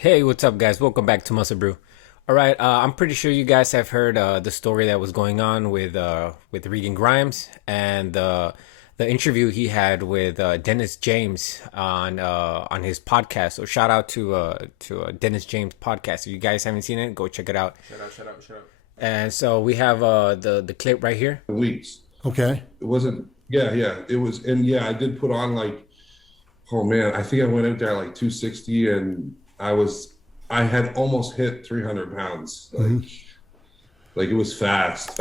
Hey, what's up, guys? Welcome back to MuscleBrew. All right, I'm pretty sure you guys have heard the story that was going on with Regan Grimes and the interview he had with Dennis James on his podcast. So shout out to Dennis James podcast. If you guys haven't seen it, go check it out. Shut up. And so we have the clip right here. Weeks. Okay. It wasn't. Yeah. It was, and yeah, I did put on like, oh man, I think I went out there like 260, and I had almost hit 300 pounds. Like it was fast.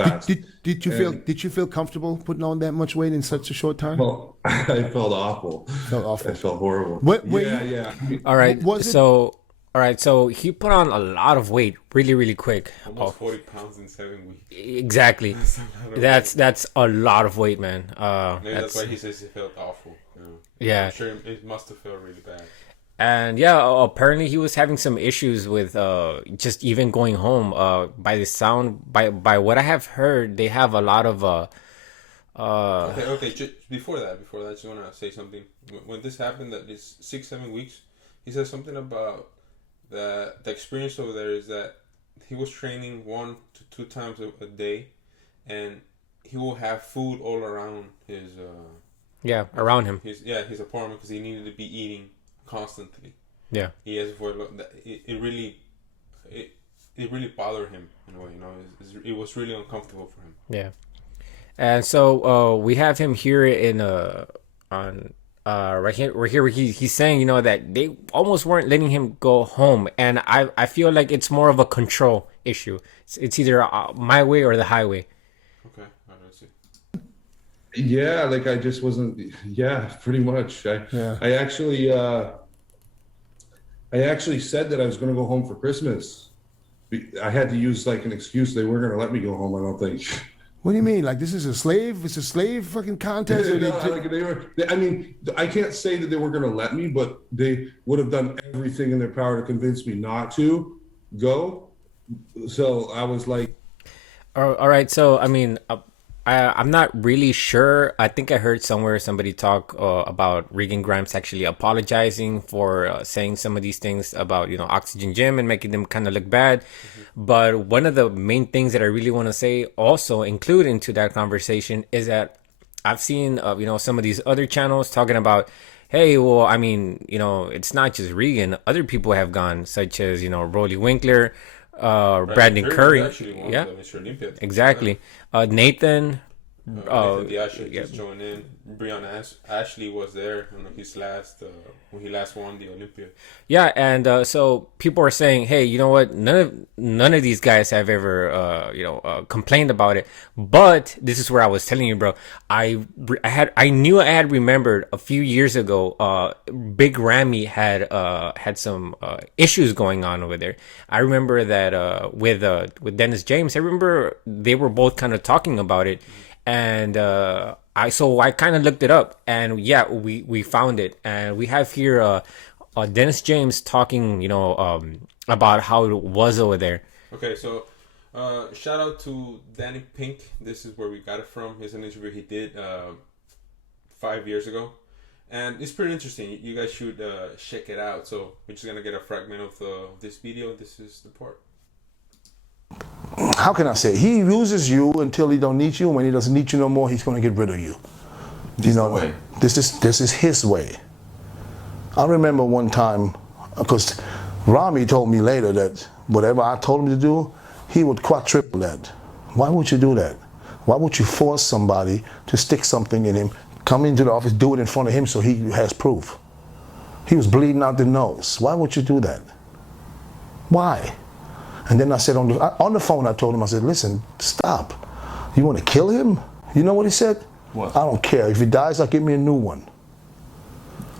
Did you feel comfortable putting on that much weight in such a short time? Well, I felt awful. Felt awful. I felt horrible. Yeah. All right, Was it- so he put on a lot of weight really quick. Almost 40 pounds in 7 weeks. Exactly. That's a lot of weight, man. Maybe that's why he says he felt awful. You know? Yeah. I'm sure it must have felt really bad. And yeah, apparently he was having some issues with just even going home. By the sound, by what I have heard, they have a lot of Okay. Before that, I just want to say something. When this happened, that is 6-7 weeks, he said something about that the experience over there is that he was training 1 to 2 times a day, and he will have food all around his around him. his apartment, because he needed to be eating constantly. Yeah. He has it really bothered him in a way. You know, it was really uncomfortable for him. Yeah. And so we have him here in on right here where he's saying, that they almost weren't letting him go home, and I feel like it's more of a control issue. It's either my way or the highway. Okay, I don't see. Yeah, like I just wasn't. Yeah, pretty much. I actually said that I was going to go home for Christmas. I had to use like an excuse. They weren't going to let me go home, I don't think. What do you mean? Like this is a slave? It's a slave fucking contest? I mean, I can't say that they were going to let me, but they would have done everything in their power to convince me not to go. So I was like, all right. So I mean, I'm not really sure. I think I heard somewhere somebody talk about Regan Grimes actually apologizing for saying some of these things about Oxygen Gym and making them kind of look bad. But one of the main things that I really want to say, also include into that conversation, is that I've seen some of these other channels talking about, hey, well, I mean, it's not just Regan. Other people have gone, such as Rolly Winkler, Brandon Curry, yeah, Mr. Olympia. Exactly. Nathan. Nathan Diashe just joined in. Brian Ashley was there on his last when he last won the Olympia. Yeah, and so people are saying, hey, you know what? None of these guys have ever complained about it. But this is where I was telling you, bro. I knew I had remembered a few years ago. Big Ramy had some issues going on over there. I remember that with Dennis James. I remember they were both kind of talking about it. And I kind of looked it up, and yeah, we found it, and we have here Dennis James talking, about how it was over there. Okay, so shout out to Danny Pink. This is where we got it from. Here's an interview he did 5 years ago, and it's pretty interesting. You guys should check it out. So we're just gonna get a fragment of this video. This is the part. How can I say? He uses you until he don't need you. When he doesn't need you no more, he's going to get rid of you. way. This is his way. I remember one time, because Ramy told me later that whatever I told him to do, he would quadruple that. Why would you do that? Why would you force somebody to stick something in him, come into the office, do it in front of him so he has proof? He was bleeding out the nose. Why would you do that? Why? And then I said on the phone, I told him, I said, listen, stop. You want to kill him? You know what he said? What? I don't care. If he dies, I'll give me a new one.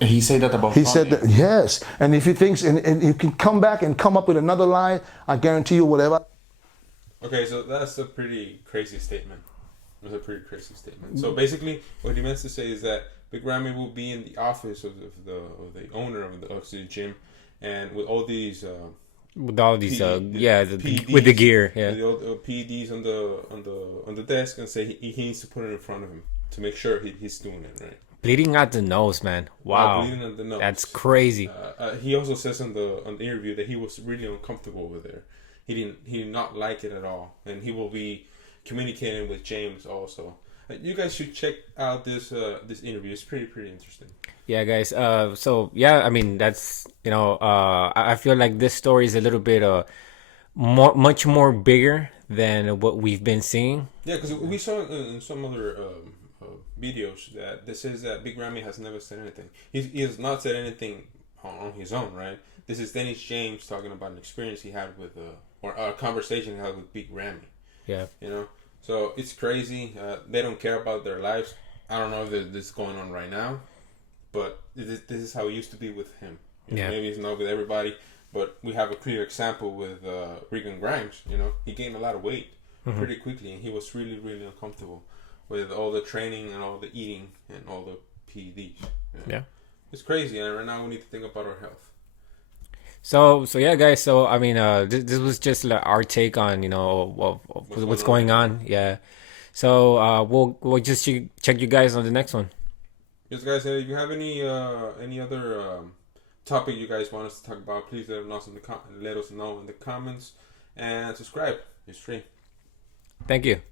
He said that about He Tommy? said that, yes. And if he thinks, and you can come back and come up with another lie, I guarantee you whatever. Okay, so that's a pretty crazy statement. So basically, what he meant to say is that Big Ramy will be in the office of the owner of the Oxygen Gym, and with all these With all these, PEDs, with the gear, yeah. The PEDs on the desk, and say he needs to put it in front of him to make sure he's doing it right. Bleeding out the nose, man. Wow. bleeding on the nose. That's crazy. He also says on the interview that he was really uncomfortable with it. He did not like it at all, and he will be communicating with James also. You guys should check out this interview. It's pretty interesting. Yeah, guys. So yeah, I mean that's I feel like this story is a little bit much more bigger than what we've been seeing. Yeah, because we saw in some other videos that this is that Big Ramy has never said anything. He has not said anything on his own, right? This is Dennis James talking about an experience he had with or a conversation he had with Big Ramy. Yeah. So it's crazy. They don't care about their lives. I don't know if this is going on right now, but this is how it used to be with him. Maybe it's not with everybody, but we have a clear example with Regan Grimes. He gained a lot of weight pretty quickly, and he was really uncomfortable with all the training and all the eating and all the PEDs. Yeah. It's crazy, and right now we need to think about our health. So yeah, guys. So I mean, this was just like our take on what's going on. Yeah. So we'll just check you guys on the next one. Yes, guys. If you have any other topic you guys want us to talk about, please let us know in the comments, and subscribe. It's free. Thank you.